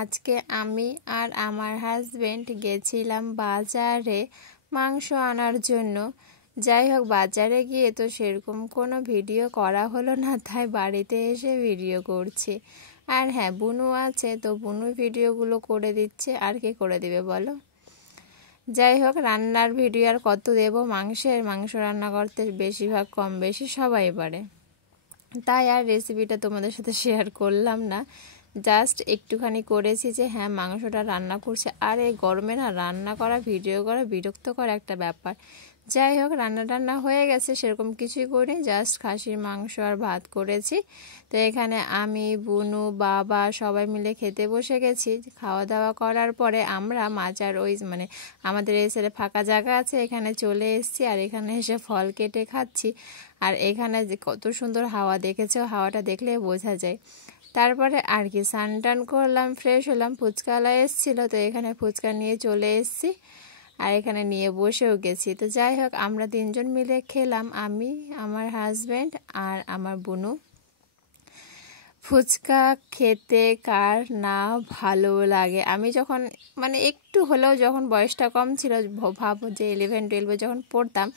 আজকে আমি আর আমার হাজবেন্ড গেছিলাম বাজারে মাংস আনার জন্য। যাই হোক, বাজারে গিয়ে তো সেরকম কোনো ভিডিও করা হলো না, তাই বাড়িতে এসে ভিডিও করছি। আর হ্যাঁ, বুনু আছে, তো বুনু ভিডিওগুলো করে দিচ্ছে, আর কে করে দিবে বলো। যাই হোক, রান্নার ভিডিও আর কত দেবো, মাংস রান্না করতে বেশিরভাগ কম বেশি সবাই পারে, তাই আর রেসিপিটা তোমাদের সাথে শেয়ার করলাম না। জাস্ট একটুখানি করেছি যে হ্যাঁ মাংসটা রান্না করছে। আর এই গরমে না রান্না করা ভিডিও করা বিরক্তকর একটা ব্যাপার। যাই হোক, রান্না হয়ে গেছে, সেরকম কিছুই করি, জাস্ট খাসির মাংস আর ভাত করেছি। তো এখানে আমি, বুনু, বাবা সবাই মিলে খেতে বসে গেছি। খাওয়া দাওয়া করার পরে আমরা মাচার ওই আমাদের এই সাইডে ফাঁকা জায়গা আছে, এখানে চলে এসেছি। আর এখানে এসে ফল কেটে খাচ্ছি। আর এখানে যে কত সুন্দর হাওয়া, দেখেছো, হাওয়াটা দেখলে বোঝা যায়। তারপরে আর কি স্নান টান করলাম, ফ্রেশ হলাম, ফুচকাওয়ালা এসেছিলো, তো এখানে ফুচকা নিয়ে চলে এসেছি। আর এখানে নিয়ে বসেও গেছি। তো যাই হোক, আমরা তিনজন মিলে খেলাম, আমি, আমার হাজব্যান্ড আর আমার বুনু। ফুচকা খেতে কার না ভালো লাগে? আমি যখন একটু হলেও যখন বয়সটা কম ছিল, ভাবো যে 11-12 যখন পড়তাম,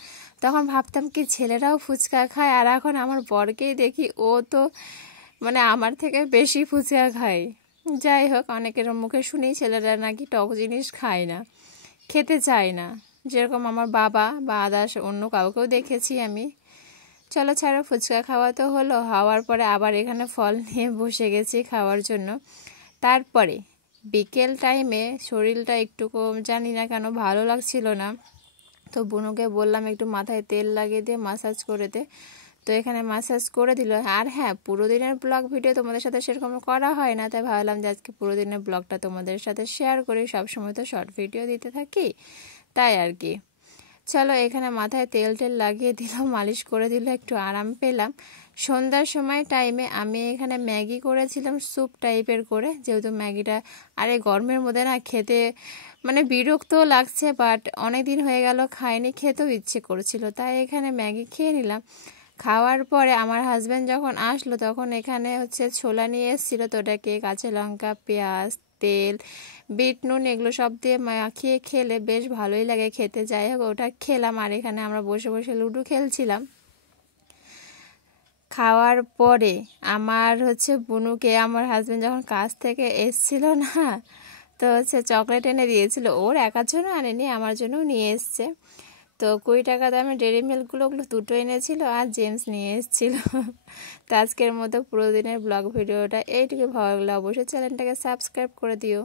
তখন ভাবতাম কি ছেলেরাও ফুচকা খায়। আর এখন আমার বরকেই দেখি, ও তো আমার থেকে বেশি ফুচকা খায়। যাই হোক, অনেকের মুখে শুনি ছেলেরা নাকি টক জিনিস খায় না, খেতে চায় না, যেরকম আমার বাবা বা আদার্স অন্য কাউকেও দেখেছি আমি। চলো ছাড়ো, ফুচকা খাওয়া তো হলো, হওয়ার পরে আবার এখানে ফল নিয়ে বসে গেছি খাওয়ার জন্য। তারপরে বিকেল টাইমে শরীরটা একটু জানি না কেন ভালো লাগছিল না, তো বুনুকে বললাম একটু মাথায় তেল লাগিয়ে দিয়ে মাসাজ করে দে। তো এখানে মাসাজ করে দিল। আর হ্যাঁ, পুরো দিনের ব্লগ ভিডিও তোমাদের সাথে সেরকম করা হয় না, তাই ভাবলাম যে আজকে পুরো দিনের ব্লগটা তোমাদের সাথে শেয়ার করি। সবসময় তো শর্ট ভিডিও দিতে থাকি, তাই আর কি। চলো, এখানে মাথায় তেল লাগিয়ে দিল, মালিশ করে দিল, একটু আরাম পেলাম। সন্ধ্যার সময় টাইমে আমি এখানে ম্যাগি করেছিলাম, স্যুপ টাইপের করে, যেহেতু ম্যাগিটা আর এই গরমের মধ্যে না খেতে বিরক্তও লাগছে, বাট অনেক দিন হয়ে গেল খাইনি, খেতেও ইচ্ছে করছিল, তাই এখানে ম্যাগি খেয়ে নিলাম। খাওয়ার পরে আমার হাজব্যান্ড যখন আসলো, তখন এখানে ছোলা নিয়ে এসেছিলো, তো ওটাকে কাঁচা লঙ্কা, পেঁয়াজ, তেল, বিট নুন এগুলো সব দিয়ে মাখিয়ে খেলে বেশ ভালোই লাগে খেতে। যাই হোক, ওটা খেলাম। আর এখানে আমরা বসে বসে লুডো খেলছিলাম। খাওয়ার পরে আমার বুনুকে আমার হাজব্যান্ড যখন কাজ থেকে এসছিল না, তো চকলেট এনে দিয়েছিল, ওর একার জন্য আনেনি, আমার জন্যও নিয়ে এসছে। তো 20 টাকা দামের ডেরি মিল্কগুলো ওগুলো দুটো এনেছিল, আর জেমস নিয়ে এসেছিল। তো আজকের মতো পুরো দিনের ব্লগ ভিডিওটা এইটুকু ভালো লাগলে অবশ্যই চ্যানেলটাকে সাবস্ক্রাইব করে দিও।